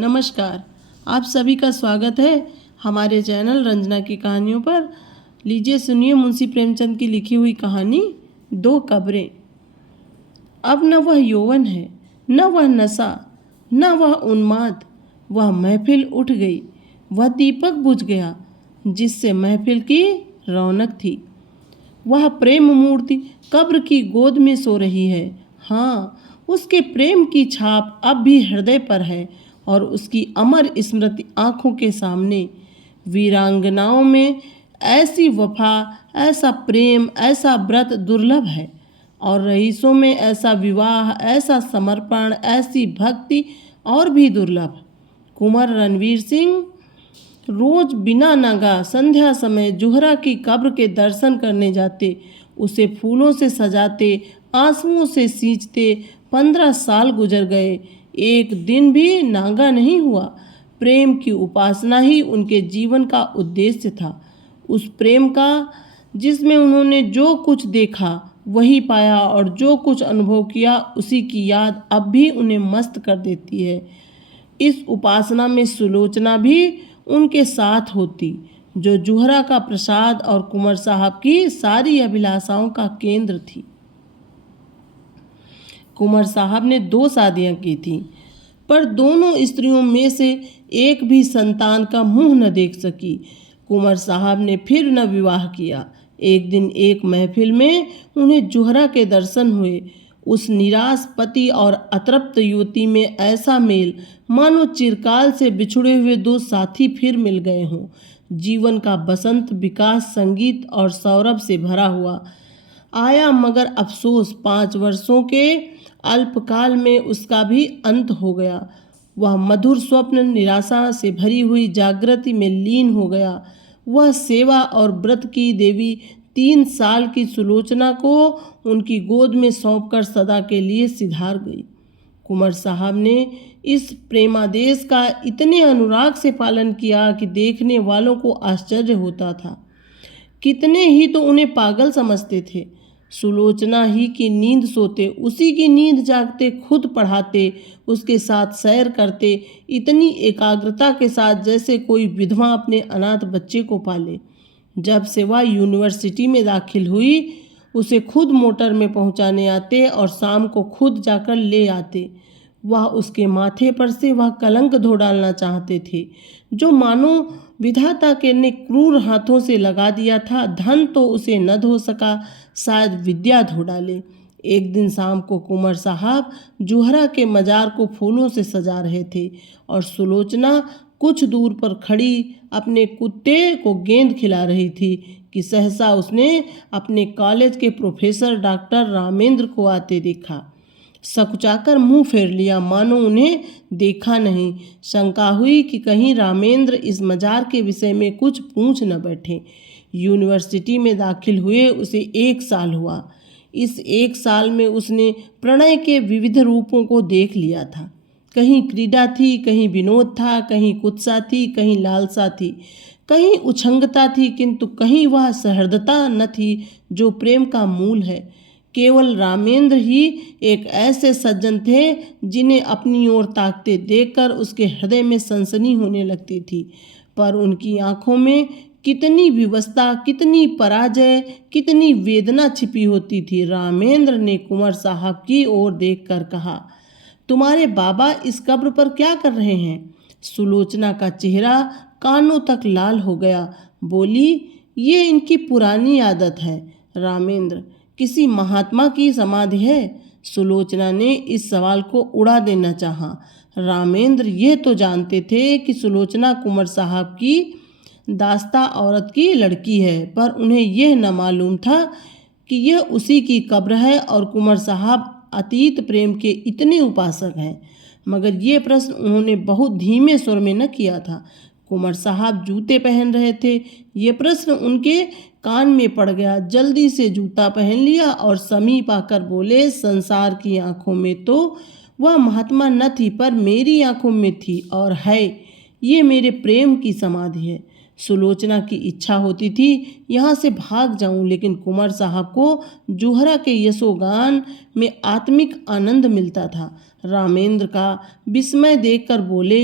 नमस्कार। आप सभी का स्वागत है हमारे चैनल रंजना की कहानियों पर। लीजिए सुनिए मुंशी प्रेमचंद की लिखी हुई कहानी दो कब्रें। अब न वह यौवन है, न वह नशा, न वह उन्माद। वह महफिल उठ गई, वह दीपक बुझ गया जिससे महफिल की रौनक थी। वह प्रेम मूर्ति कब्र की गोद में सो रही है। हाँ, उसके प्रेम की छाप अब भी हृदय पर है और उसकी अमर स्मृति आँखों के सामने। वीरांगनाओं में ऐसी वफा, ऐसा प्रेम, ऐसा व्रत दुर्लभ है और रईसों में ऐसा विवाह, ऐसा समर्पण, ऐसी भक्ति और भी दुर्लभ। कुंवर रणवीर सिंह रोज बिना नागा संध्या समय जुहरा की कब्र के दर्शन करने जाते, उसे फूलों से सजाते, आंसुओं से सींचते। 15 साल गुजर गए, एक दिन भी नागा नहीं हुआ। प्रेम की उपासना ही उनके जीवन का उद्देश्य था। उस प्रेम का जिसमें उन्होंने जो कुछ देखा वही पाया और जो कुछ अनुभव किया उसी की याद अब भी उन्हें मस्त कर देती है। इस उपासना में सुलोचना भी उनके साथ होती, जो जुहरा का प्रसाद और कुंवर साहब की सारी अभिलाषाओं का केंद्र थी। कुंवर साहब ने 2 शादियां की थीं, पर दोनों स्त्रियों में से एक भी संतान का मुंह न देख सकी। कुंवर साहब ने फिर न विवाह किया। एक दिन एक महफिल में उन्हें जुहरा के दर्शन हुए। उस निराश पति और अतृप्त युवती में ऐसा मेल मानो चिरकाल से बिछुड़े हुए 2 साथी फिर मिल गए हों। जीवन का बसंत विकास, संगीत और सौरभ से भरा हुआ आया, मगर अफसोस 5 वर्षों के अल्पकाल में उसका भी अंत हो गया। वह मधुर स्वप्न निराशा से भरी हुई जागृति में लीन हो गया। वह सेवा और व्रत की देवी 3 साल की सुलोचना को उनकी गोद में सौंपकर सदा के लिए सिधार गई। कुंवर साहब ने इस प्रेमादेश का इतने अनुराग से पालन किया कि देखने वालों को आश्चर्य होता था। कितने ही तो उन्हें पागल समझते थे। सुलोचना ही की नींद सोते, उसी की नींद जागते, खुद पढ़ाते, उसके साथ सैर करते, इतनी एकाग्रता के साथ जैसे कोई विधवा अपने अनाथ बच्चे को पाले। जब से वह यूनिवर्सिटी में दाखिल हुई, उसे खुद मोटर में पहुंचाने आते और शाम को खुद जाकर ले आते। वह उसके माथे पर से वह कलंक धो डालना चाहते थे जो मानो विधाता के ने क्रूर हाथों से लगा दिया था। धन तो उसे न धो सका, शायद विद्या धो डाले। एक दिन शाम को कुंवर साहब जुहरा के मजार को फूलों से सजा रहे थे और सुलोचना कुछ दूर पर खड़ी अपने कुत्ते को गेंद खिला रही थी कि सहसा उसने अपने कॉलेज के प्रोफेसर डॉक्टर रामेंद्र को आते देखा। सकुचाकर मुंह फेर लिया, मानो उन्हें देखा नहीं। शंका हुई कि कहीं रामेंद्र इस मजार के विषय में कुछ पूछ न बैठे। यूनिवर्सिटी में दाखिल हुए उसे 1 साल हुआ। इस 1 साल में उसने प्रणय के विविध रूपों को देख लिया था। कहीं क्रीड़ा थी, कहीं विनोद था, कहीं कुत्सा थी, कहीं लालसा थी, कहीं उछंगता थी, किंतु कहीं वह सहृदता न थी जो प्रेम का मूल है। केवल रामेंद्र ही एक ऐसे सज्जन थे जिन्हें अपनी ओर ताकते देखकर उसके हृदय में सनसनी होने लगती थी। पर उनकी आंखों में कितनी विवशता, कितनी पराजय, कितनी वेदना छिपी होती थी। रामेंद्र ने कुंवर साहब की ओर देखकर कहा, तुम्हारे बाबा इस कब्र पर क्या कर रहे हैं? सुलोचना का चेहरा कानों तक लाल हो गया। बोली, ये इनकी पुरानी आदत है रामेंद्र। किसी महात्मा की समाधि है? सुलोचना ने इस सवाल को उड़ा देना चाहा। रामेंद्र ये तो जानते थे कि सुलोचना कुंवर साहब की दास्ता औरत की लड़की है, पर उन्हें यह न मालूम था कि यह उसी की कब्र है और कुंवर साहब अतीत प्रेम के इतने उपासक हैं। मगर ये प्रश्न उन्होंने बहुत धीमे स्वर में न किया था। कुंवर साहब जूते पहन रहे थे। ये प्रश्न उनके कान में पड़ गया। जल्दी से जूता पहन लिया और समीप आकर बोले, संसार की आंखों में तो वह महात्मा न थी, पर मेरी आंखों में थी और है। ये मेरे प्रेम की समाधि है। सुलोचना की इच्छा होती थी यहाँ से भाग जाऊं, लेकिन कुंवर साहब को जुहरा के यशोगान में आत्मिक आनंद मिलता था। रामेंद्र का विस्मय देखकर बोले,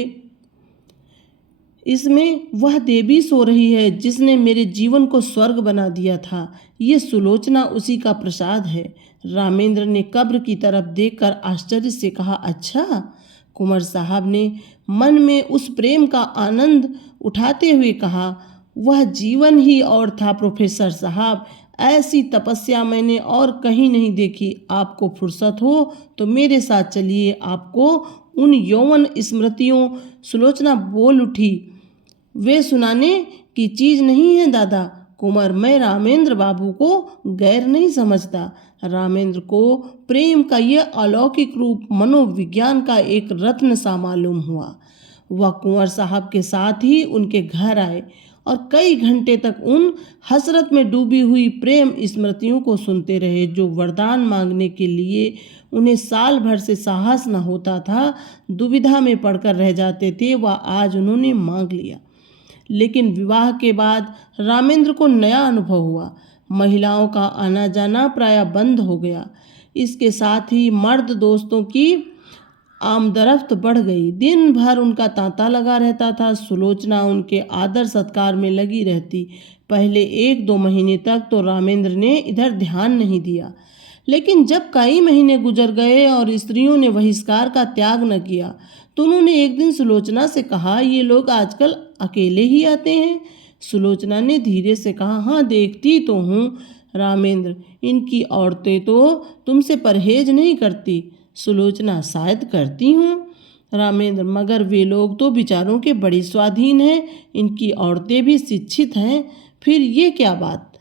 इसमें वह देवी सो रही है जिसने मेरे जीवन को स्वर्ग बना दिया था। ये सुलोचना उसी का प्रसाद है। रामेंद्र ने कब्र की तरफ देखकर आश्चर्य से कहा, अच्छा? कुंवर साहब ने मन में उस प्रेम का आनंद उठाते हुए कहा, वह जीवन ही और था प्रोफेसर साहब। ऐसी तपस्या मैंने और कहीं नहीं देखी। आपको फुर्सत हो तो मेरे साथ चलिए, आपको उन यौवन स्मृतियों। सुलोचना बोल उठी, वे सुनाने की चीज नहीं है दादा। कुंवर, मैं रामेंद्र बाबू को गैर नहीं समझता। रामेंद्र को प्रेम का यह अलौकिक रूप मनोविज्ञान का एक रत्न सा मालूम हुआ। वह कुंवर साहब के साथ ही उनके घर आए और कई घंटे तक उन हसरत में डूबी हुई प्रेम स्मृतियों को सुनते रहे जो वरदान मांगने के लिए उन्हें साल भर से साहस न होता था, दुविधा में पड़कर रह जाते थे, वह आज उन्होंने मांग लिया। लेकिन विवाह के बाद रामेंद्र को नया अनुभव हुआ। महिलाओं का आना जाना प्रायः बंद हो गया। इसके साथ ही मर्द दोस्तों की आमदरफ्त बढ़ गई। दिन भर उनका तांता लगा रहता था। सुलोचना उनके आदर सत्कार में लगी रहती। पहले 1-2 महीने तक तो रामेंद्र ने इधर ध्यान नहीं दिया, लेकिन जब कई महीने गुजर गए और स्त्रियों ने बहिष्कार का त्याग न किया तो उन्होंने एक दिन सुलोचना से कहा, ये लोग आजकल अकेले ही आते हैं? सुलोचना ने धीरे से कहा, हाँ देखती तो हूँ रामेंद्र, इनकी औरतें तो तुमसे परहेज नहीं करती। सुलोचना, शायद करती हूँ रामेंद्र, मगर वे लोग तो विचारों के बड़ी स्वाधीन हैं, इनकी औरतें भी शिक्षित हैं, फिर ये क्या बात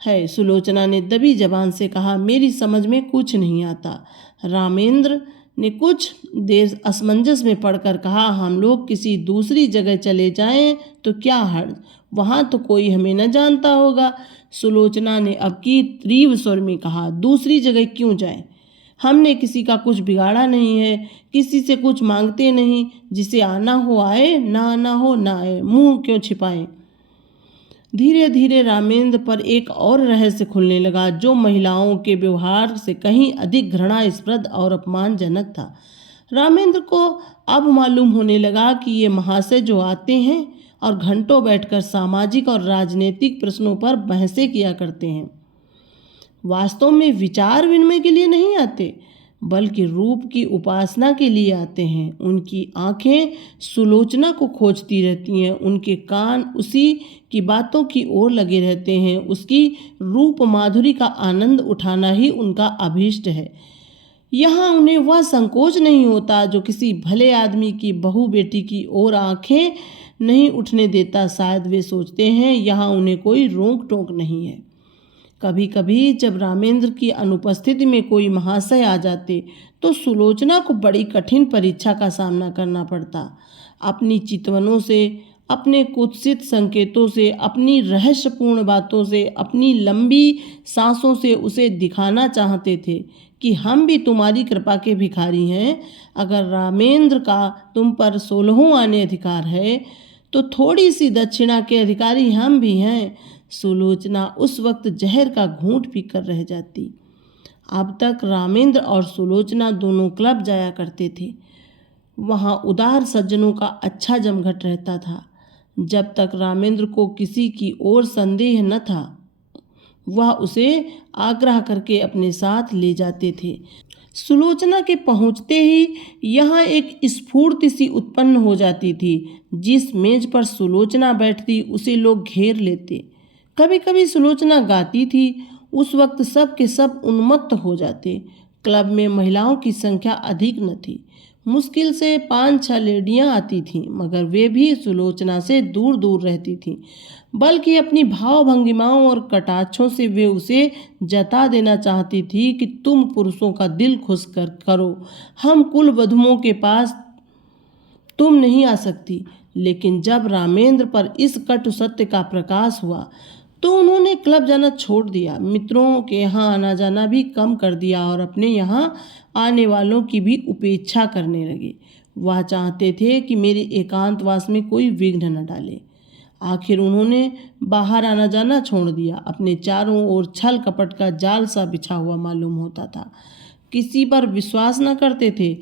है? सुलोचना ने दबी जबान से कहा, मेरी समझ में कुछ नहीं आता। रामेंद्र ने कुछ देर असमंजस में पड़कर कहा, हम लोग किसी दूसरी जगह चले जाएं तो क्या हर्ज, वहाँ तो कोई हमें न जानता होगा। सुलोचना ने अब की तीव्र स्वर में कहा, दूसरी जगह क्यों जाएं? हमने किसी का कुछ बिगाड़ा नहीं है, किसी से कुछ मांगते नहीं, जिसे आना हो आए, ना आना हो ना आए, मुंह क्यों छिपाएं? धीरे धीरे रामेंद्र पर एक और रहस्य खुलने लगा जो महिलाओं के व्यवहार से कहीं अधिक घृणास्पद और अपमानजनक था। रामेंद्र को अब मालूम होने लगा कि ये महाशय जो आते हैं और घंटों बैठकर सामाजिक और राजनीतिक प्रश्नों पर बहसें किया करते हैं, वास्तव में विचार विनिमय के लिए नहीं आते, बल्कि रूप की उपासना के लिए आते हैं। उनकी आंखें सुलोचना को खोजती रहती हैं, उनके कान उसी की बातों की ओर लगे रहते हैं, उसकी रूप माधुरी का आनंद उठाना ही उनका अभीष्ट है। यहाँ उन्हें वह संकोच नहीं होता जो किसी भले आदमी की बहू बेटी की ओर आंखें नहीं उठने देता। शायद वे सोचते हैं यहाँ उन्हें कोई रोक टोक नहीं है। कभी कभी जब रामेंद्र की अनुपस्थिति में कोई महाशय आ जाते तो सुलोचना को बड़ी कठिन परीक्षा का सामना करना पड़ता। अपनी चितवनों से, अपने कुत्सित संकेतों से, अपनी रहस्यपूर्ण बातों से, अपनी लंबी सांसों से उसे दिखाना चाहते थे कि हम भी तुम्हारी कृपा के भिखारी हैं। अगर रामेंद्र का तुम पर 16वां आने अधिकार है तो थोड़ी सी दक्षिणा के अधिकारी हम भी हैं। सुलोचना उस वक्त जहर का घूंट पीकर रह जाती। अब तक रामेंद्र और सुलोचना दोनों क्लब जाया करते थे। वहाँ उदार सज्जनों का अच्छा जमघट रहता था। जब तक रामेंद्र को किसी की ओर संदेह न था, वह उसे आग्रह करके अपने साथ ले जाते थे। सुलोचना के पहुंचते ही यहाँ एक स्फूर्ति सी उत्पन्न हो जाती थी। जिस मेज पर सुलोचना बैठती उसे लोग घेर लेते। कभी कभी सुलोचना गाती थी, उस वक्त सब के सब उन्मत्त हो जाते। क्लब में महिलाओं की संख्या अधिक न थी, मुश्किल से 5-6 लेडियां आती थीं, मगर वे भी सुलोचना से दूर दूर रहती थीं। बल्कि अपनी भाव भंगिमाओं और कटाक्षों से वे उसे जता देना चाहती थी कि तुम पुरुषों का दिल खुश करो, हम कुल वधुओं के पास तुम नहीं आ सकती। लेकिन जब रामेंद्र पर इस कटु सत्य का प्रकाश हुआ तो उन्होंने क्लब जाना छोड़ दिया, मित्रों के यहाँ आना जाना भी कम कर दिया और अपने यहाँ आने वालों की भी उपेक्षा करने लगे। वह चाहते थे कि मेरे एकांतवास में कोई विघ्न न डाले। आखिर उन्होंने बाहर आना जाना छोड़ दिया। अपने चारों ओर छल कपट का जाल सा बिछा हुआ मालूम होता था। किसी पर विश्वास न करते थे,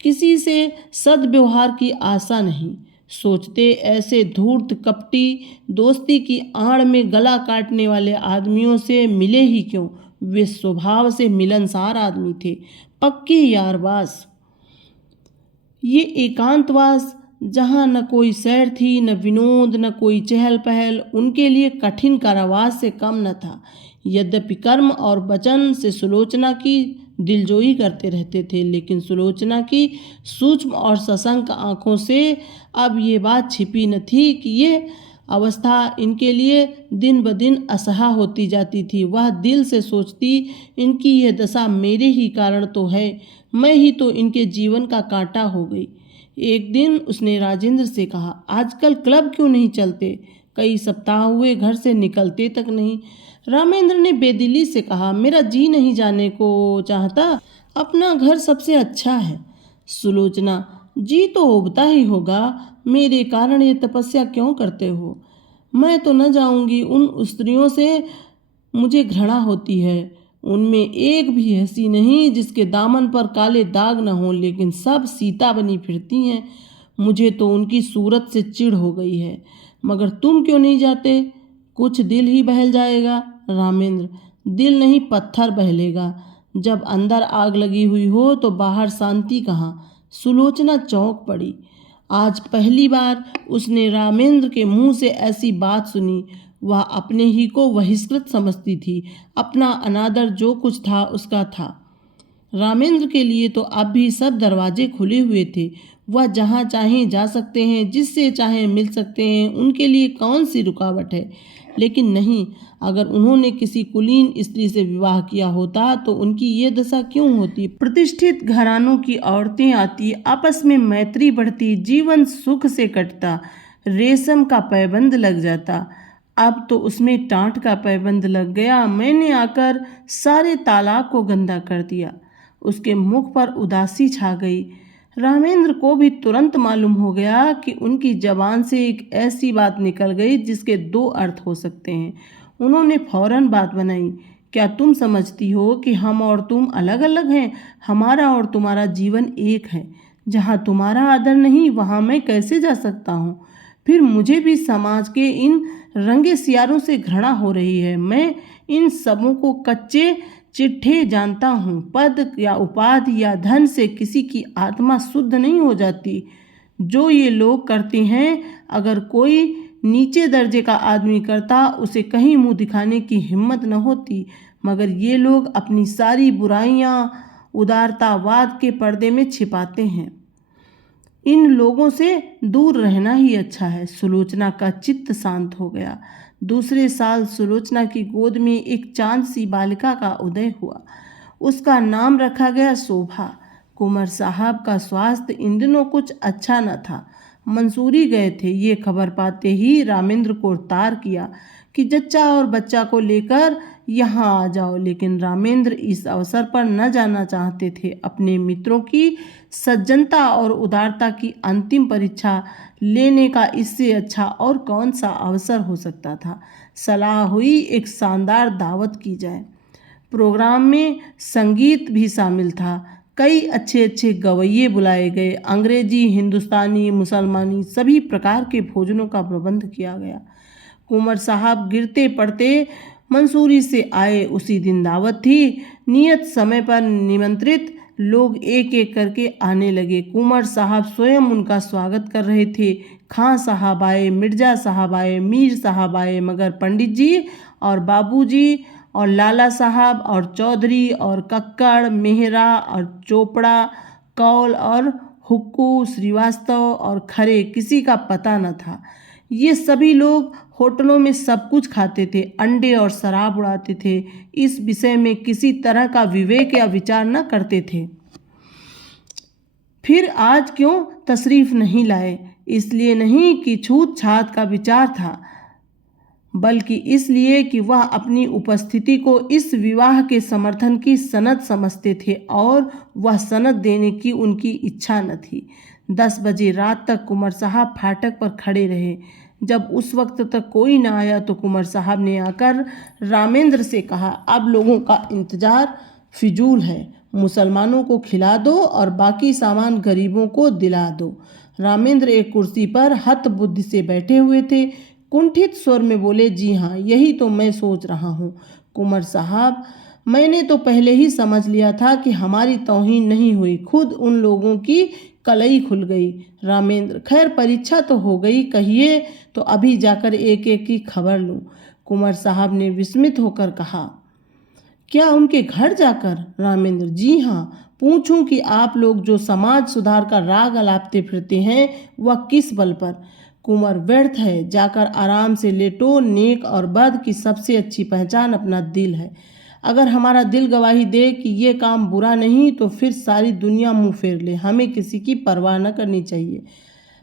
किसी से सद्व्यवहार की आशा नहीं। सोचते ऐसे धूर्त कपटी दोस्ती की आड़ में गला काटने वाले आदमियों से मिले ही क्यों। वे स्वभाव से मिलनसार आदमी थे, पक्के यारबाज। ये एकांतवास, जहाँ न कोई सैर थी, न विनोद, न कोई चहल पहल, उनके लिए कठिन कारावास से कम न था। यद्यपि कर्म और वचन से सुलोचना की दिलजोई करते रहते थे, लेकिन सुलोचना की सूक्ष्म और सशंक आँखों से अब ये बात छिपी न थी कि ये अवस्था इनके लिए दिन ब दिन असहा होती जाती थी। वह दिल से सोचती, इनकी यह दशा मेरे ही कारण तो है, मैं ही तो इनके जीवन का कांटा हो गई। एक दिन उसने राजेंद्र से कहा, आजकल क्लब क्यों नहीं चलते? कई सप्ताह हुए घर से निकलते तक नहीं। रामेंद्र ने बेदिली से कहा, मेरा जी नहीं जाने को चाहता, अपना घर सबसे अच्छा है। सुलोचना, जी तो उबता ही होगा, मेरे कारण ये तपस्या क्यों करते हो? मैं तो न जाऊंगी। उन स्त्रियों से मुझे घृणा होती है। उनमें एक भी ऐसी नहीं जिसके दामन पर काले दाग न हो, लेकिन सब सीता बनी फिरती हैं। मुझे तो उनकी सूरत से चिढ़ हो गई है। मगर तुम क्यों नहीं जाते? कुछ दिल ही बहल जाएगा। रामेंद्र, दिल नहीं पत्थर बहलेगा। जब अंदर आग लगी हुई हो तो बाहर शांति कहाँ? सुलोचना चौंक पड़ी। आज पहली बार उसने रामेंद्र के मुंह से ऐसी बात सुनी। वह अपने ही को बहिष्कृत समझती थी। अपना अनादर जो कुछ था उसका था। रामेंद्र के लिए तो अब भी सब दरवाजे खुले हुए थे। वह जहाँ चाहें जा सकते हैं, जिससे चाहें मिल सकते हैं, उनके लिए कौन सी रुकावट है? लेकिन नहीं, अगर उन्होंने किसी कुलीन स्त्री से विवाह किया होता तो उनकी ये दशा क्यों होती? प्रतिष्ठित घरानों की औरतें आती, आपस में मैत्री बढ़ती, जीवन सुख से कटता, रेशम का पैबंद लग जाता। अब तो उसमें टाँट का पैबंद लग गया। मैंने आकर सारे तालाब को गंदा कर दिया। उसके मुख पर उदासी छा गई। रामेंद्र को भी तुरंत मालूम हो गया कि उनकी जबान से एक ऐसी बात निकल गई जिसके दो अर्थ हो सकते हैं। उन्होंने फौरन बात बनाई, क्या तुम समझती हो कि हम और तुम अलग अलग हैं? हमारा और तुम्हारा जीवन एक है। जहाँ तुम्हारा आदर नहीं, वहाँ मैं कैसे जा सकता हूँ? फिर मुझे भी समाज के इन रंगे सियारों से घृणा हो रही है। मैं इन सबों को कच्चे चिट्ठे जानता हूँ। पद या उपाधि या धन से किसी की आत्मा शुद्ध नहीं हो जाती। जो ये लोग करते हैं, अगर कोई नीचे दर्जे का आदमी करता, उसे कहीं मुंह दिखाने की हिम्मत न होती। मगर ये लोग अपनी सारी बुराइयाँ उदारतावाद के पर्दे में छिपाते हैं। इन लोगों से दूर रहना ही अच्छा है। सुलोचना का चित्त शांत हो गया। दूसरे साल सुलोचना की गोद में एक चांद सी बालिका का उदय हुआ। उसका नाम रखा गया शोभा। कुंवर साहब का स्वास्थ्य इन दिनों कुछ अच्छा न था। मंसूरी गए थे। ये खबर पाते ही रामेंद्र को तार किया कि जच्चा और बच्चा को लेकर यहाँ आ जाओ, लेकिन रामेंद्र इस अवसर पर न जाना चाहते थे। अपने मित्रों की सज्जनता और उदारता की अंतिम परीक्षा लेने का इससे अच्छा और कौन सा अवसर हो सकता था। सलाह हुई एक शानदार दावत की जाए। प्रोग्राम में संगीत भी शामिल था। कई अच्छे अच्छे गवैये बुलाए गए। अंग्रेजी, हिंदुस्तानी, मुसलमानी सभी प्रकार के भोजनों का प्रबंध किया गया। कुंवर साहब गिरते पड़ते मंसूरी से आए। उसी दिन दावत थी। नियत समय पर निमंत्रित लोग एक एक करके आने लगे। कुंवर साहब स्वयं उनका स्वागत कर रहे थे। खां साहब आए, मिर्जा साहब आए, मीर साहब आए, मगर पंडित जी और बाबूजी और लाला साहब और चौधरी और कक्कड़, मेहरा और चोपड़ा, कौल और हुक्कू, श्रीवास्तव और खरे किसी का पता न था। ये सभी लोग होटलों में सब कुछ खाते थे, अंडे और शराब उड़ाते थे। इस विषय में किसी तरह का विवेक या विचार न करते थे। फिर आज क्यों तशरीफ नहीं लाए? इसलिए नहीं कि छूत छात का विचार था, बल्कि इसलिए कि वह अपनी उपस्थिति को इस विवाह के समर्थन की सनद समझते थे और वह सनद देने की उनकी इच्छा न थी। 10 बजे रात तक कुंवर साहब फाटक पर खड़े रहे। जब उस वक्त तक कोई न आया तो कुंवर साहब ने आकर रामेंद्र से कहा, अब लोगों का इंतजार फिजूल है, मुसलमानों को खिला दो और बाकी सामान गरीबों को दिला दो। रामेंद्र एक कुर्सी पर हतबुद्धि से बैठे हुए थे। कुंठित स्वर में बोले, जी हाँ, यही तो मैं सोच रहा हूँ कुंवर साहब। मैंने तो पहले ही समझ लिया था कि हमारी तौहीन नहीं हुई, खुद उन लोगों की कलई खुल गई। रामेंद्र, खैर परीक्षा तो हो गई, कहिए तो अभी जाकर एक एक की खबर लूँ। कुंवर साहब ने विस्मित होकर कहा, क्या उनके घर जाकर? रामेंद्र, जी हाँ, पूछूं कि आप लोग जो समाज सुधार का राग अलापते फिरते हैं वह किस बल पर? कुंवर, व्यर्थ है, जाकर आराम से लेटो। नेक और बद की सबसे अच्छी पहचान अपना दिल है। अगर हमारा दिल गवाही दे कि ये काम बुरा नहीं तो फिर सारी दुनिया मुंह फेर ले, हमें किसी की परवाह न करनी चाहिए।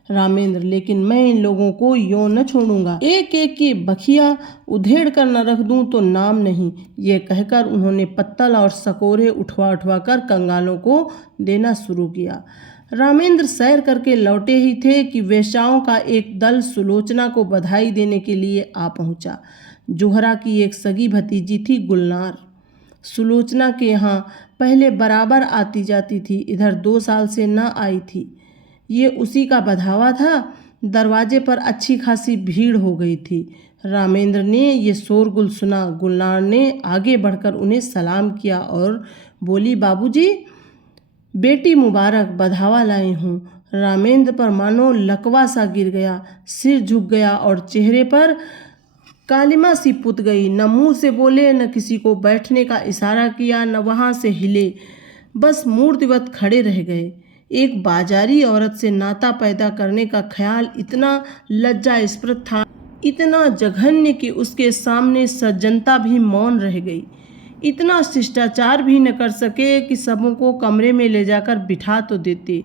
रामेंद्र, लेकिन मैं इन लोगों को यूं न छोड़ूंगा, एक एक की बखिया उधेड़ कर न रख दूं तो नाम नहीं। ये कहकर उन्होंने पत्तल और सकोरे उठवा उठवा कर कंगालों को देना शुरू किया। रामेंद्र सैर करके लौटे ही थे कि वेश्याओं का एक दल सुलोचना को बधाई देने के लिए आ पहुंचा। जोहरा की एक सगी भतीजी थी गुलनार, सुलोचना के यहाँ पहले बराबर आती जाती थी, इधर 2 साल से न आई थी। ये उसी का बधावा था। दरवाजे पर अच्छी खासी भीड़ हो गई थी। रामेंद्र ने ये शोरगुल सुना। गुलनार ने आगे बढ़कर उन्हें सलाम किया और बोली, बाबूजी, बेटी मुबारक, बधावा लाई हूँ। रामेंद्र पर मानो लकवा सा गिर गया, सिर झुक गया और चेहरे पर कालिमा सी पुत गई। न मुंह से बोले, न किसी को बैठने का इशारा किया, न वहाँ से हिले, बस मूर्तिवत खड़े रह गए। एक बाजारी औरत से नाता पैदा करने का ख्याल इतना लज्जास्पद था, इतना जघन्य कि उसके सामने सज्जनता भी मौन रह गई। इतना शिष्टाचार भी न कर सके कि सबों को कमरे में ले जाकर बिठा तो देते।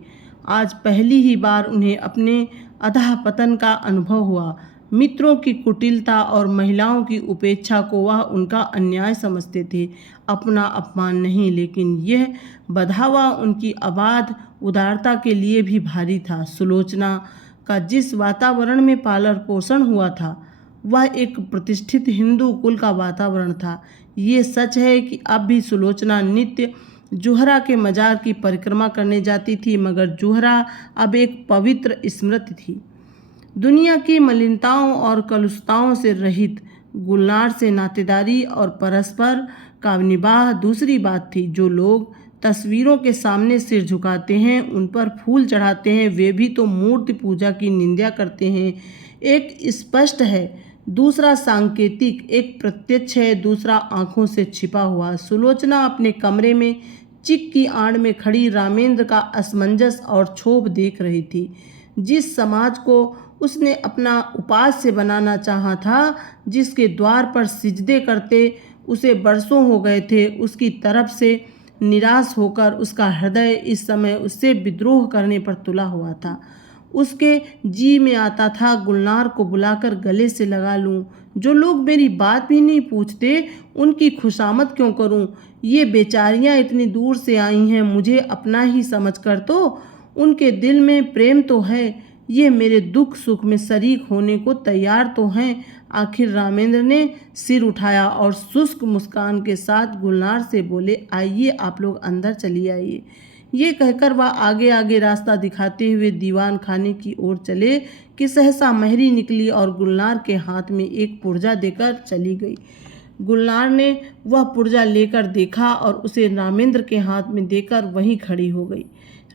आज पहली ही बार उन्हें अपने अधः पतन का अनुभव हुआ। मित्रों की कुटिलता और महिलाओं की उपेक्षा को वह उनका अन्याय समझते थे, अपना अपमान नहीं। लेकिन यह बधावा उनकी अबाध उदारता के लिए भी भारी था। सुलोचना का जिस वातावरण में पालन पोषण हुआ था वह एक प्रतिष्ठित हिंदू कुल का वातावरण था। ये सच है कि अब भी सुलोचना नित्य जोहरा के मजार की परिक्रमा करने जाती थी, मगर जोहरा अब एक पवित्र स्मृति थी, दुनिया की मलिनताओं और कलुषताओं से रहित। गुलनार से नातेदारी और परस्पर का निबाह दूसरी बात थी। जो लोग तस्वीरों के सामने सिर झुकाते हैं, उन पर फूल चढ़ाते हैं, वे भी तो मूर्ति पूजा की निंदा करते हैं। एक स्पष्ट है, दूसरा सांकेतिक, एक प्रत्यक्ष है, दूसरा आंखों से छिपा हुआ। सुलोचना अपने कमरे में चिक की आड़ में खड़ी रामेंद्र का असमंजस और क्षोभ देख रही थी। जिस समाज को उसने अपना उपास्य बनाना चाहा था, जिसके द्वार पर सिजदे करते उसे बरसों हो गए थे, उसकी तरफ से निराश होकर उसका हृदय इस समय उससे विद्रोह करने पर तुला हुआ था। उसके जी में आता था, गुलनार को बुलाकर गले से लगा लूं। जो लोग मेरी बात भी नहीं पूछते, उनकी खुशामद क्यों करूं? ये बेचारियां इतनी दूर से आई हैं, मुझे अपना ही समझकर तो उनके दिल में प्रेम तो है, ये मेरे दुख सुख में शरीक होने को तैयार तो हैं। आखिर रामेंद्र ने सिर उठाया और शुष्क मुस्कान के साथ गुलनार से बोले, आइए, आप लोग अंदर चलिए आइए। ये कहकर वह आगे आगे रास्ता दिखाते हुए दीवान खाने की ओर चले कि सहसा महरी निकली और गुलनार के हाथ में एक पुर्जा देकर चली गई। गुलनार ने वह पुर्जा लेकर देखा और उसे रामेंद्र के हाथ में देकर वहीं खड़ी हो गई।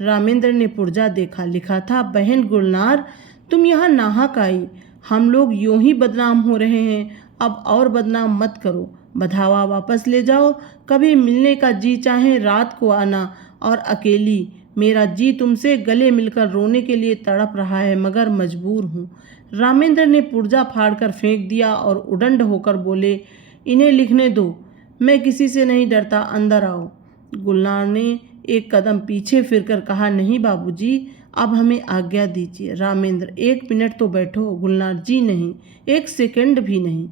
रामेंद्र ने पुर्जा देखा, लिखा था, बहन गुलनार, तुम यहाँ नाहक आई, हम लोग यूं ही बदनाम हो रहे हैं, अब और बदनाम मत करो, बधावा वापस ले जाओ। कभी मिलने का जी चाहे रात को आना, और अकेली, मेरा जी तुमसे गले मिलकर रोने के लिए तड़प रहा है, मगर मजबूर हूँ। रामेंद्र ने पुर्जा फाड़कर फेंक दिया और उदंड होकर बोले, इन्हें लिखने दो, मैं किसी से नहीं डरता, अंदर आओ। गुलनार ने एक कदम पीछे फिरकर कहा, नहीं बाबूजी, अब हमें आज्ञा दीजिए। रामेंद्र, 1 मिनट तो बैठो। गुलनार, जी नहीं, 1 सेकंड भी नहीं।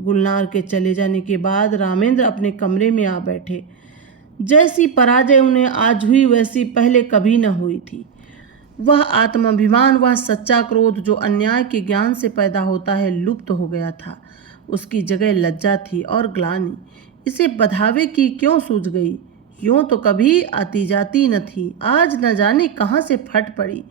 गुलनार के चले जाने के बाद रामेंद्र अपने कमरे में आ बैठे। जैसी पराजय उन्हें आज हुई वैसी पहले कभी न हुई थी। वह आत्माभिमान, वह सच्चा क्रोध जो अन्याय के ज्ञान से पैदा होता है, लुप्त हो गया था। उसकी जगह लज्जा थी और ग्लानि। इसे बधावे की क्यों सूझ गई? यूँ तो कभी आती जाती न थी, आज न जाने कहाँ से फट पड़ी।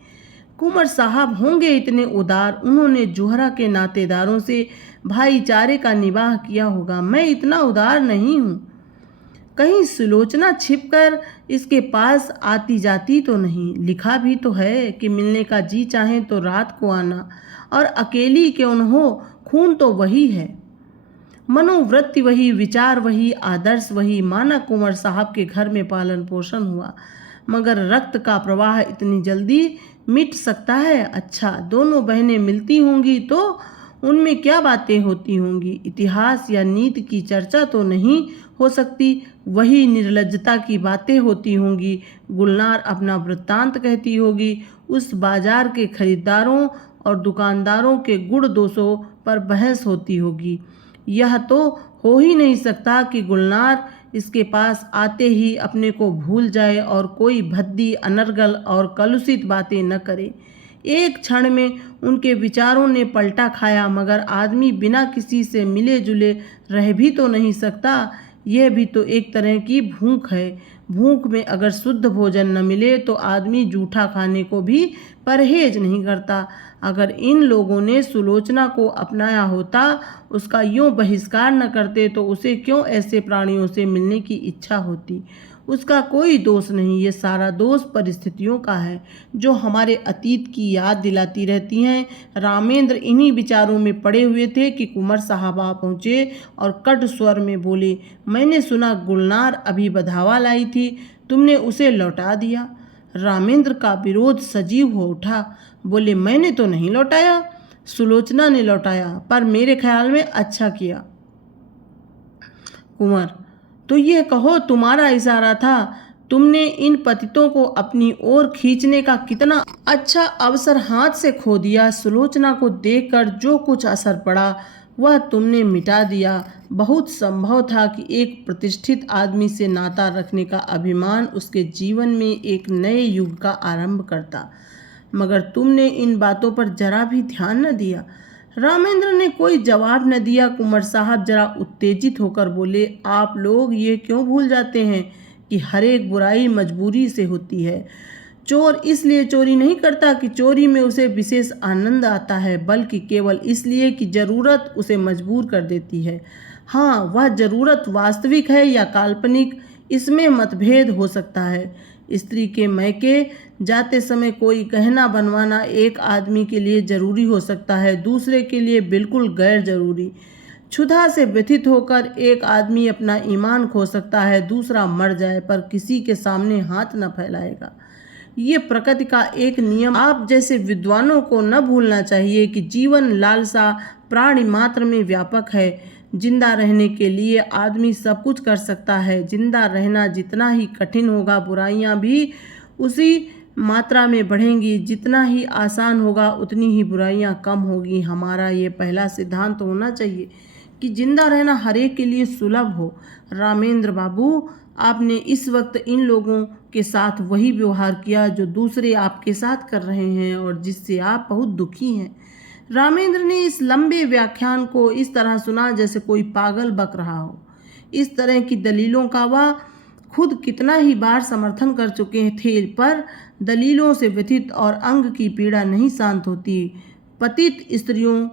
कुंवर साहब होंगे इतने उदार, उन्होंने जोहरा के नातेदारों से भाईचारे का निवाह किया होगा। मैं इतना उदार नहीं हूँ। कहीं सुलोचना छिपकर इसके पास आती जाती तो नहीं। लिखा भी तो है कि मिलने का जी चाहे तो रात को आना, और अकेली क्यों न हो, खून तो वही है, मनोवृत्ति वही, विचार वही, आदर्श वही। माना कुंवर साहब के घर में पालन पोषण हुआ, मगर रक्त का प्रवाह इतनी जल्दी मिट सकता है? अच्छा, दोनों बहनें मिलती होंगी तो उनमें क्या बातें होती होंगी? इतिहास या नीति की चर्चा तो नहीं हो सकती, वही निर्लज्जता की बातें होती होंगी। गुलनार अपना वृत्तांत कहती होगी, उस बाजार के खरीदारों और दुकानदारों के गुण दोषों पर बहस होती होगी। यह तो हो ही नहीं सकता कि गुलनार इसके पास आते ही अपने को भूल जाए और कोई भद्दी, अनर्गल और कलुषित बातें न करे। एक क्षण में उनके विचारों ने पलटा खाया, मगर आदमी बिना किसी से मिले जुले रह भी तो नहीं सकता। यह भी तो एक तरह की भूख है। भूख में अगर शुद्ध भोजन न मिले तो आदमी जूठा खाने को भी परहेज नहीं करता। अगर इन लोगों ने सुलोचना को अपनाया होता, उसका यूं बहिष्कार न करते, तो उसे क्यों ऐसे प्राणियों से मिलने की इच्छा होती? उसका कोई दोष नहीं, ये सारा दोष परिस्थितियों का है जो हमारे अतीत की याद दिलाती रहती हैं। रामेंद्र इन्हीं विचारों में पड़े हुए थे कि कुंवर साहब आ पहुँचे और कट स्वर में बोले, मैंने सुना गुलनार अभी बधावा लाई थी, तुमने उसे लौटा दिया। रामेंद्र का विरोध सजीव हो उठा। बोले, मैंने तो नहीं लौटाया, सुलोचना ने लौटाया, पर मेरे ख्याल में अच्छा किया। कुंवर, तो यह कहो तुम्हारा इशारा था, तुमने इन पतितों को अपनी ओर खींचने का कितना अच्छा अवसर हाथ से खो दिया। सुलोचना को देखकर जो कुछ असर पड़ा वह तुमने मिटा दिया। बहुत संभव था कि एक प्रतिष्ठित आदमी से नाता रखने का अभिमान उसके जीवन में एक नए युग का आरंभ करता, मगर तुमने इन बातों पर जरा भी ध्यान न दिया। रामेंद्र ने कोई जवाब न दिया। कुंवर साहब जरा उत्तेजित होकर बोले, आप लोग ये क्यों भूल जाते हैं कि हर एक बुराई मजबूरी से होती है। चोर इसलिए चोरी नहीं करता कि चोरी में उसे विशेष आनंद आता है, बल्कि केवल इसलिए कि जरूरत उसे मजबूर कर देती है। हाँ, वह जरूरत वास्तविक है या काल्पनिक, इसमें मतभेद हो सकता है। स्त्री के मैके जाते समय कोई गहना बनवाना एक आदमी के लिए जरूरी हो सकता है, दूसरे के लिए बिल्कुल गैर जरूरी। क्षुधा से व्यथित होकर एक आदमी अपना ईमान खो सकता है, दूसरा मर जाए पर किसी के सामने हाथ न फैलाएगा। ये प्रकृति का एक नियम। आप जैसे विद्वानों को न भूलना चाहिए कि जीवन लालसा प्राणी मात्र में व्यापक है। जिंदा रहने के लिए आदमी सब कुछ कर सकता है। जिंदा रहना जितना ही कठिन होगा, बुराइयां भी उसी मात्रा में बढ़ेंगी। जितना ही आसान होगा, उतनी ही बुराइयां कम होगी। हमारा ये पहला सिद्धांत होना चाहिए कि जिंदा रहना हर एक के लिए सुलभ हो। रामेंद्र बाबू, आपने इस वक्त इन लोगों के साथ वही व्यवहार किया जो दूसरे आपके साथ कर रहे हैं और जिससे आप बहुत दुखी हैं। रामेंद्र ने इस लंबे व्याख्यान को इस तरह सुना जैसे कोई पागल बक रहा हो। इस तरह की दलीलों का वह खुद कितना ही बार समर्थन कर चुके थे, पर दलीलों से व्यथित और अंग की पीड़ा नहीं शांत होती। पतित स्त्रियों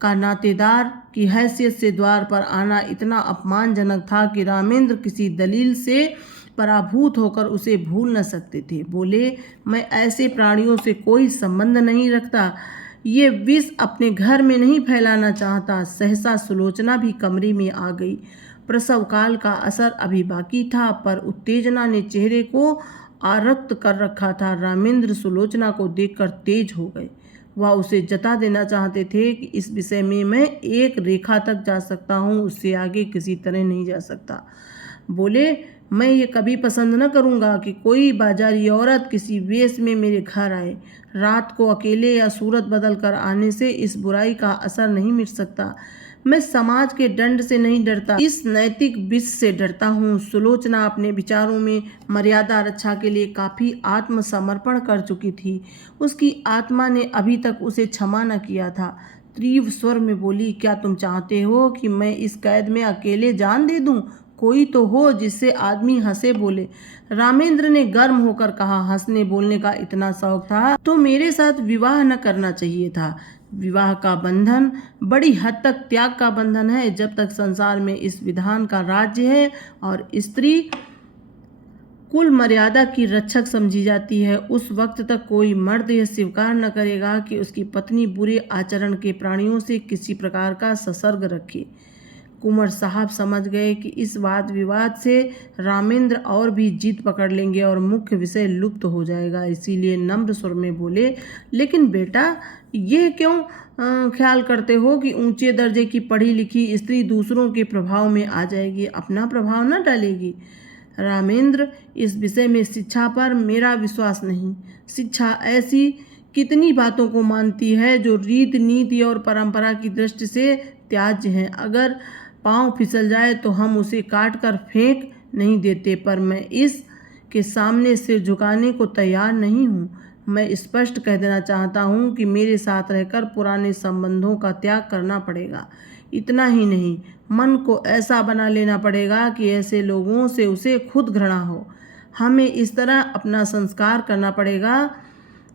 का नातेदार की हैसियत से द्वार पर आना इतना अपमानजनक था कि रामेंद्र किसी दलील से पराभूत होकर उसे भूल न सकते थे। बोले, मैं ऐसे प्राणियों से कोई संबंध नहीं रखता, ये विष अपने घर में नहीं फैलाना चाहता। सहसा सुलोचना भी कमरे में आ गई। प्रसव काल का असर अभी बाकी था, पर उत्तेजना ने चेहरे को आरक्त कर रखा था। रामेंद्र सुलोचना को देखकर तेज हो गए। वह उसे जता देना चाहते थे कि इस विषय में मैं एक रेखा तक जा सकता हूँ, उससे आगे किसी तरह नहीं जा सकता। बोले, मैं ये कभी पसंद न करूँगा कि कोई बाजारी औरत किसी वेश में मेरे घर आए। रात को अकेले या सूरत बदल कर आने से इस बुराई का असर नहीं मिट सकता। मैं समाज के दंड से नहीं डरता, इस नैतिक विष से डरता हूँ। सुलोचना अपने विचारों में मर्यादा रक्षा के लिए काफ़ी आत्मसमर्पण कर चुकी थी। उसकी आत्मा ने अभी तक उसे क्षमा न किया था। तीव्र स्वर में बोली, क्या तुम चाहते हो कि मैं इस कैद में अकेले जान दे दूं? कोई तो हो जिससे आदमी हंसे बोले। रामेंद्र ने गर्म होकर कहा, हंसने बोलने का इतना शौक था तो मेरे साथ विवाह न करना चाहिए था। विवाह का बंधन बड़ी हद तक त्याग का बंधन है। जब तक संसार में इस विधान का राज्य है और स्त्री कुल मर्यादा की रक्षक समझी जाती है, उस वक्त तक कोई मर्द यह स्वीकार न करेगा कि उसकी पत्नी बुरे आचरण के प्राणियों से किसी प्रकार का संसर्ग रखे। कुंवर साहब समझ गए कि इस वाद विवाद से रामेंद्र और भी जीत पकड़ लेंगे और मुख्य विषय लुप्त हो जाएगा। इसीलिए नम्र स्वर में बोले, लेकिन बेटा यह क्यों ख्याल करते हो कि ऊंचे दर्जे की पढ़ी लिखी स्त्री दूसरों के प्रभाव में आ जाएगी, अपना प्रभाव न डालेगी। रामेंद्र, इस विषय में शिक्षा पर मेरा विश्वास नहीं। शिक्षा ऐसी कितनी बातों को मानती है जो रीत नीति और परंपरा की दृष्टि से त्याज्य हैं। अगर पाँव फिसल जाए तो हम उसे काट कर फेंक नहीं देते, पर मैं इस के सामने सिर झुकाने को तैयार नहीं हूँ। मैं स्पष्ट कह देना चाहता हूँ कि मेरे साथ रहकर पुराने संबंधों का त्याग करना पड़ेगा। इतना ही नहीं, मन को ऐसा बना लेना पड़ेगा कि ऐसे लोगों से उसे खुद घृणा हो। हमें इस तरह अपना संस्कार करना पड़ेगा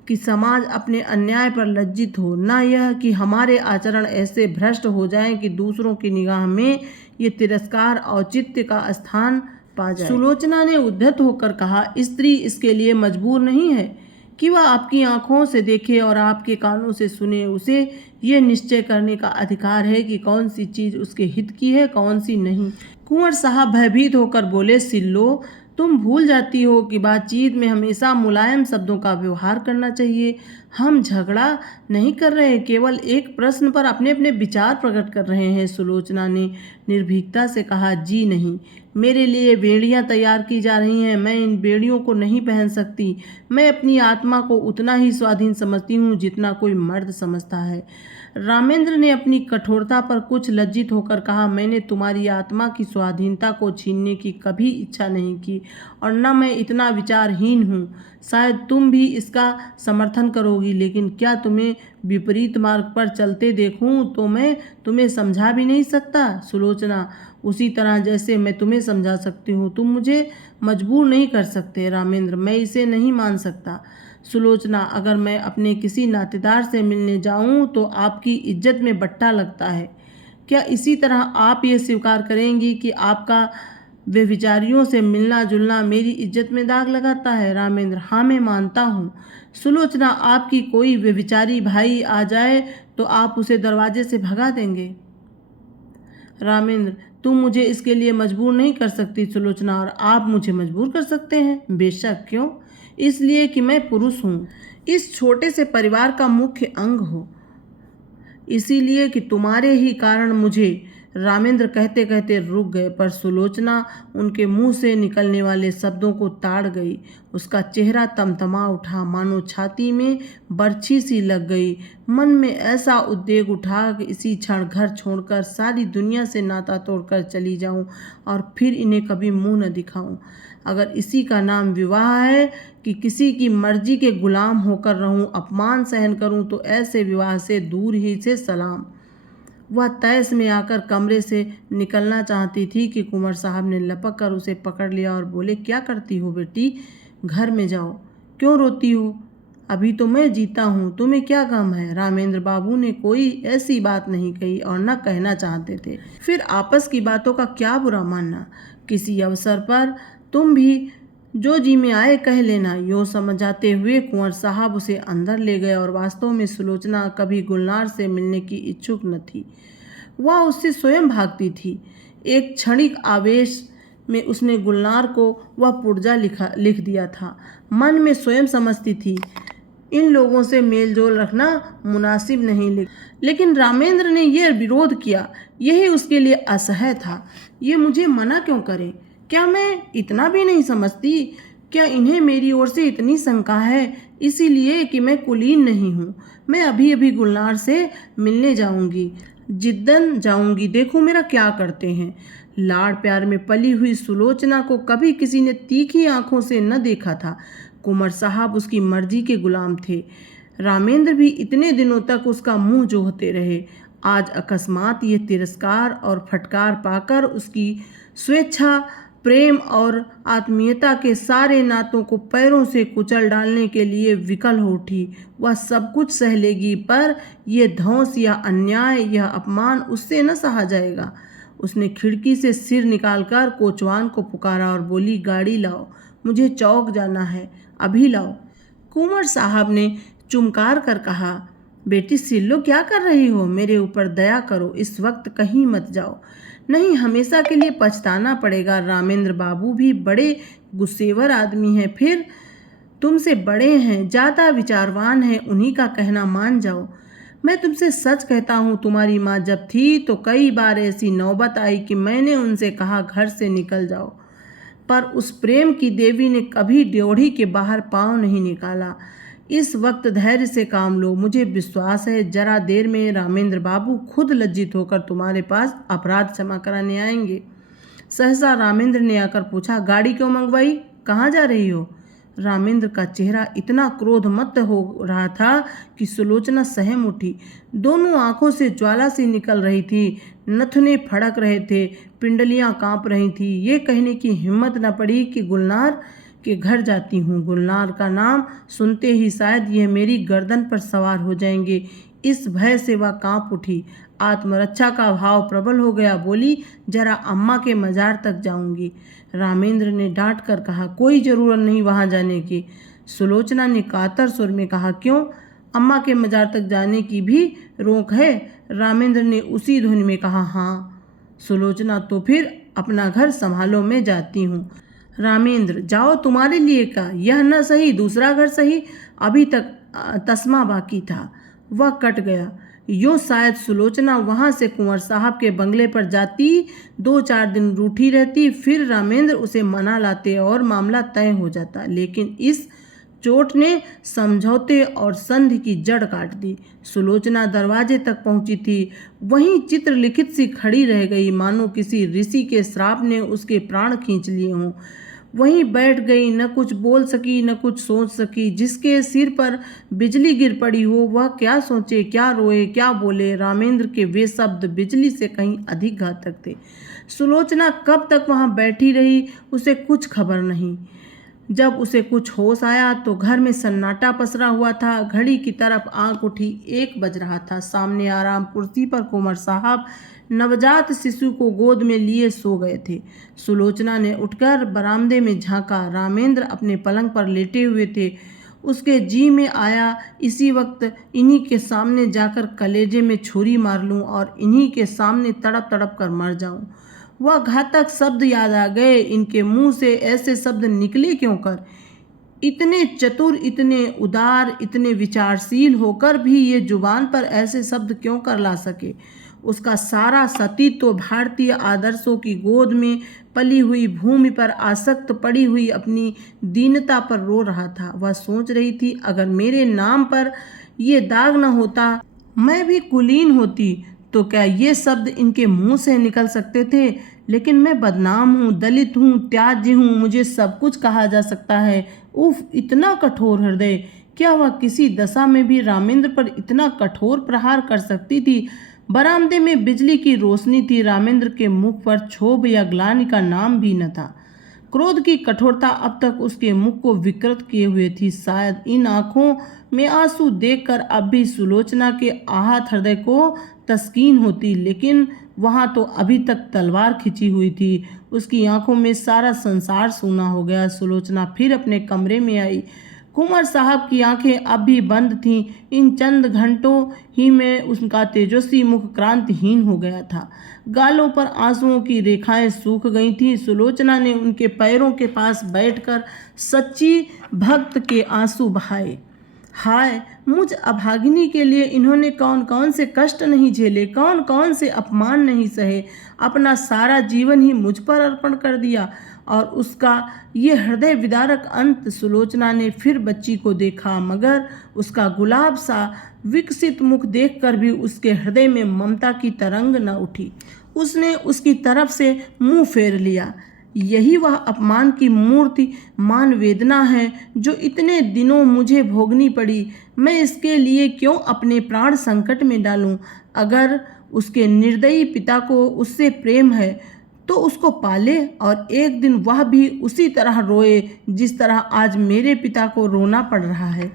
कि समाज अपने अन्याय पर लज्जित हो, न यह कि हमारे आचरण ऐसे भ्रष्ट हो जाएं कि दूसरों की निगाह में ये तिरस्कार औचित्य का स्थान पा जाए। सुलोचना ने उद्धत होकर कहा, स्त्री इसके लिए मजबूर नहीं है कि वह आपकी आंखों से देखे और आपके कानों से सुने। उसे ये निश्चय करने का अधिकार है कि कौन सी चीज़ उसके हित की है, कौन सी नहीं। कुंवर साहब भयभीत होकर बोले, सिल्लो, तुम भूल जाती हो कि बातचीत में हमेशा मुलायम शब्दों का व्यवहार करना चाहिए। हम झगड़ा नहीं कर रहे, केवल एक प्रश्न पर अपने अपने विचार प्रकट कर रहे हैं। सुलोचना ने निर्भीकता से कहा, जी नहीं, मेरे लिए बेड़ियां तैयार की जा रही हैं, मैं इन बेड़ियों को नहीं पहन सकती। मैं अपनी आत्मा को उतना ही स्वाधीन समझती हूँ जितना कोई मर्द समझता है। रामेंद्र ने अपनी कठोरता पर कुछ लज्जित होकर कहा, मैंने तुम्हारी आत्मा की स्वाधीनता को छीनने की कभी इच्छा नहीं की और न मैं इतना विचारहीन हूँ। शायद तुम भी इसका समर्थन करोगी, लेकिन क्या तुम्हें विपरीत मार्ग पर चलते देखूं तो मैं तुम्हें समझा भी नहीं सकता। सुलोचना, उसी तरह जैसे मैं तुम्हें समझा सकती हूँ, तुम मुझे मजबूर नहीं कर सकते। रामेंद्र, मैं इसे नहीं मान सकता। सुलोचना, अगर मैं अपने किसी नातेदार से मिलने जाऊं तो आपकी इज्जत में बट्टा लगता है। क्या इसी तरह आप ये स्वीकार करेंगी कि आपका व्यभिचारियों से मिलना जुलना मेरी इज्जत में दाग लगाता है? रामेंद्र, हाँ, मैं मानता हूँ। सुलोचना, आपकी कोई व्यभिचारी भाई आ जाए तो आप उसे दरवाजे से भगा देंगे? रामेंद्र, तुम मुझे इसके लिए मजबूर नहीं कर सकती सुलोचना, और आप मुझे मजबूर कर सकते हैं। बेशक, क्यों? इसलिए कि मैं पुरुष हूँ, इस छोटे से परिवार का मुख्य अंग हो, इसीलिए कि तुम्हारे ही कारण मुझे। रामेंद्र कहते कहते रुक गए, पर सुलोचना उनके मुंह से निकलने वाले शब्दों को ताड़ गई। उसका चेहरा तमतमा उठा, मानो छाती में बर्छी सी लग गई। मन में ऐसा उद्वेग उठा कि इसी क्षण घर छोड़कर सारी दुनिया से नाता तोड़कर चली जाऊं और फिर इन्हें कभी मुंह न दिखाऊं। अगर इसी का नाम विवाह है कि किसी की मर्जी के गुलाम होकर रहूं, अपमान सहन करूं, तो ऐसे विवाह से दूर ही से सलाम। वह तैस में आकर कमरे से निकलना चाहती थी कि कुंवर साहब ने लपक कर उसे पकड़ लिया और बोले, क्या करती हो बेटी? घर में जाओ। क्यों रोती हो? अभी तो मैं जीता हूँ, तुम्हें क्या गम है? रामेंद्र बाबू ने कोई ऐसी बात नहीं कही और न कहना चाहते थे। फिर आपस की बातों का क्या बुरा मानना? किसी अवसर पर तुम भी जो जी में आए कह लेना। यूँ समझाते हुए कुंवर साहब उसे अंदर ले गए और वास्तव में सुलोचना कभी गुलनार से मिलने की इच्छुक न थी। वह उससे स्वयं भागती थी। एक क्षणिक आवेश में उसने गुलनार को वह पुर्जा लिख दिया था। मन में स्वयं समझती थी, इन लोगों से मेलजोल रखना मुनासिब नहीं, लेकिन रामेंद्र ने यह विरोध किया। यही उसके लिए असह्य था। ये मुझे मना क्यों करें? क्या मैं इतना भी नहीं समझती? क्या इन्हें मेरी ओर से इतनी शंका है? इसीलिए कि मैं कुलीन नहीं हूँ। मैं अभी अभी गुलनार से मिलने जाऊंगी, जिद्दन जाऊंगी, देखो मेरा क्या करते हैं। लाड़ प्यार में पली हुई सुलोचना को कभी किसी ने तीखी आंखों से न देखा था। कुंवर साहब उसकी मर्जी के गुलाम थे। रामेंद्र भी इतने दिनों तक उसका मुंह जोहते रहे। आज अकस्मात ये तिरस्कार और फटकार पाकर उसकी स्वेच्छा, प्रेम और आत्मीयता के सारे नातों को पैरों से कुचल डालने के लिए विकल हो उठी। वह सब कुछ सह लेगी, पर यह धौंस, यह अन्याय, यह अपमान उससे न सहा जाएगा। उसने खिड़की से सिर निकालकर कोचवान को पुकारा और बोली, गाड़ी लाओ, मुझे चौक जाना है, अभी लाओ। कुंवर साहब ने चुमकार कर कहा, बेटी सिल्लो, क्या कर रही हो? मेरे ऊपर दया करो, इस वक्त कहीं मत जाओ, नहीं हमेशा के लिए पछताना पड़ेगा। रामेंद्र बाबू भी बड़े गुस्सेवर आदमी हैं, फिर तुमसे बड़े हैं, ज़्यादा विचारवान हैं, उन्हीं का कहना मान जाओ। मैं तुमसे सच कहता हूँ, तुम्हारी माँ जब थी तो कई बार ऐसी नौबत आई कि मैंने उनसे कहा घर से निकल जाओ, पर उस प्रेम की देवी ने कभी ड्योढ़ी के बाहर पाँव नहीं निकाला। इस वक्त धैर्य से काम लो, मुझे विश्वास है जरा देर में रामेंद्र बाबू खुद लज्जित होकर तुम्हारे पास अपराध क्षमा कराने आएंगे। सहसा रामेंद्र ने आकर पूछा, गाड़ी क्यों मंगवाई, कहाँ जा रही हो? रामेंद्र का चेहरा इतना क्रोधमत्त हो रहा था कि सुलोचना सहम उठी। दोनों आंखों से ज्वाला सी निकल रही थी, नथुने फड़क रहे थे, पिंडलियां कांप रही थी। ये कहने की हिम्मत न पड़ी कि गुलनार के घर जाती हूँ। गुलनार का नाम सुनते ही शायद यह मेरी गर्दन पर सवार हो जाएंगे। इस भय से वह कांप उठी। आत्मरक्षा का भाव प्रबल हो गया। बोली, जरा अम्मा के मजार तक जाऊंगी। रामेंद्र ने डांट कर कहा, कोई ज़रूरत नहीं वहाँ जाने की। सुलोचना ने कातर सुर में कहा, क्यों, अम्मा के मजार तक जाने की भी रोक है? रामेंद्र ने उसी ध्वनि में कहा, हाँ। सुलोचना, तो फिर अपना घर संभालो, मैं जाती हूँ। रामेंद्र, जाओ, तुम्हारे लिए का, यह न सही दूसरा घर सही, अभी तक तस्मा बाकी था। वह कट गया। यूँ शायद सुलोचना वहाँ से कुंवर साहब के बंगले पर जाती, 2-4 दिन रूठी रहती, फिर रामेंद्र उसे मना लाते और मामला तय हो जाता। लेकिन इस चोट ने समझौते और संधि की जड़ काट दी। सुलोचना दरवाजे तक पहुंची थी, वहीं चित्रलिखित सी खड़ी रह गई, मानो किसी ऋषि के श्राप ने उसके प्राण खींच लिए हों। वहीं बैठ गई, न कुछ बोल सकी न कुछ सोच सकी। जिसके सिर पर बिजली गिर पड़ी हो, वह क्या सोचे, क्या रोए, क्या बोले। रामेंद्र के वे शब्द बिजली से कहीं अधिक घातक थे। सुलोचना कब तक वहाँ बैठी रही, उसे कुछ खबर नहीं। जब उसे कुछ होश आया तो घर में सन्नाटा पसरा हुआ था। घड़ी की तरफ आंख उठी, 1 बज रहा था। सामने आराम कुर्सी पर कुंवर साहब नवजात शिशु को गोद में लिए सो गए थे। सुलोचना ने उठकर बरामदे में झांका। रामेंद्र अपने पलंग पर लेटे हुए थे। उसके जी में आया, इसी वक्त इन्हीं के सामने जाकर कलेजे में छुरी मार लूं और इन्हीं के सामने तड़प तड़प कर मर जाऊं। वह घातक शब्द याद आ गए। इनके मुंह से ऐसे शब्द निकले क्यों कर? इतने चतुर, इतने उदार, इतने विचारशील होकर भी ये जुबान पर ऐसे शब्द क्यों कर ला सके? उसका सारा सतीत्व तो भारतीय आदर्शों की गोद में पली हुई भूमि पर आसक्त पड़ी हुई अपनी दीनता पर रो रहा था। वह सोच रही थी, अगर मेरे नाम पर ये दाग न होता, मैं भी कुलीन होती, तो क्या ये शब्द इनके मुंह से निकल सकते थे? लेकिन मैं बदनाम हूँ, दलित हूँ, त्याज्य हूँ, मुझे सब कुछ कहा जा सकता है। उफ, इतना कठोर हृदय! क्या वह किसी दशा में भी रामेंद्र पर इतना कठोर प्रहार कर सकती थी? बरामदे में बिजली की रोशनी थी। रामेंद्र के मुख पर क्षोभ या ग्लानि का नाम भी न था। क्रोध की कठोरता अब तक उसके मुख को विकृत किए हुए थी। शायद इन आंखों में आंसू देखकर अब भी सुलोचना के आहत हृदय को तस्कीन होती, लेकिन वहाँ तो अभी तक तलवार खिंची हुई थी। उसकी आंखों में सारा संसार सूना हो गया। सुलोचना फिर अपने कमरे में आई। कुंवर साहब की आंखें अब भी बंद थीं। इन चंद घंटों ही में उनका तेजस्वी मुख क्रांतिहीन हो गया था। गालों पर आंसुओं की रेखाएं सूख गई थीं। सुलोचना ने उनके पैरों के पास बैठकर सच्ची भक्त के आंसू बहाए। हाय, मुझ अभागिनी के लिए इन्होंने कौन कौन से कष्ट नहीं झेले, कौन कौन से अपमान नहीं सहे। अपना सारा जीवन ही मुझ पर अर्पण कर दिया, और उसका ये हृदय विदारक अंत। सुलोचना ने फिर बच्ची को देखा, मगर उसका गुलाब सा विकसित मुख देखकर भी उसके हृदय में ममता की तरंग न उठी। उसने उसकी तरफ से मुंह फेर लिया। यही वह अपमान की मूर्ति मान वेदना है जो इतने दिनों मुझे भोगनी पड़ी। मैं इसके लिए क्यों अपने प्राण संकट में डालूं? अगर उसके निर्दयी पिता को उससे प्रेम है तो उसको पाले और एक दिन वह भी उसी तरह रोए जिस तरह आज मेरे पिता को रोना पड़ रहा है।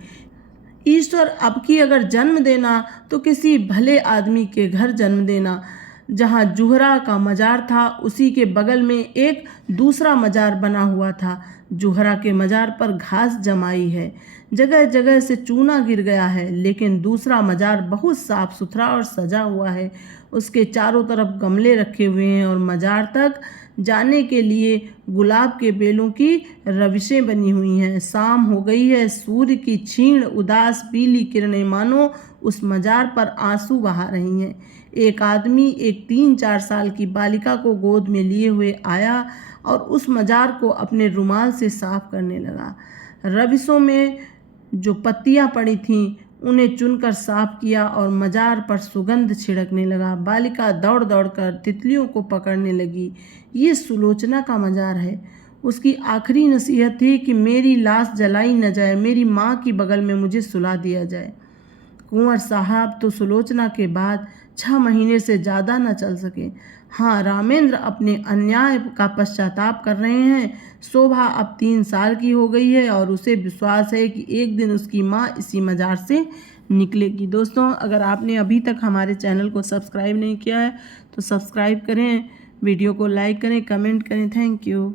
ईश्वर, अब की अगर जन्म देना तो किसी भले आदमी के घर जन्म देना। जहाँ जुहरा का मजार था उसी के बगल में एक दूसरा मजार बना हुआ था। जुहरा के मजार पर घास जमाई है, जगह जगह से चूना गिर गया है, लेकिन दूसरा मजार बहुत साफ सुथरा और सजा हुआ है। उसके चारों तरफ गमले रखे हुए हैं और मजार तक जाने के लिए गुलाब के बेलों की रविशें बनी हुई हैं। शाम हो गई है, सूर्य की क्षीण उदास पीली किरणें मानो उस मजार पर आंसू बहा रही हैं। एक आदमी एक 3-4 साल की बालिका को गोद में लिए हुए आया और उस मजार को अपने रुमाल से साफ करने लगा। रविशों में जो पत्तियां पड़ी थीं उन्हें चुनकर साफ किया और मजार पर सुगंध छिड़कने लगा। बालिका दौड़ दौड़ कर तितलियों को पकड़ने लगी। ये सुलोचना का मजार है। उसकी आखिरी नसीहत थी कि मेरी लाश जलाई न जाए, मेरी माँ की बगल में मुझे सुला दिया जाए। कुंवर साहब तो सुलोचना के बाद 6 महीने से ज़्यादा न चल सके। हाँ, रामेंद्र अपने अन्याय का पश्चाताप कर रहे हैं। शोभा अब 3 साल की हो गई है और उसे विश्वास है कि एक दिन उसकी माँ इसी मजार से निकलेगी। दोस्तों, अगर आपने अभी तक हमारे चैनल को सब्सक्राइब नहीं किया है तो सब्सक्राइब करें, वीडियो को लाइक करें, कमेंट करें। Thank you.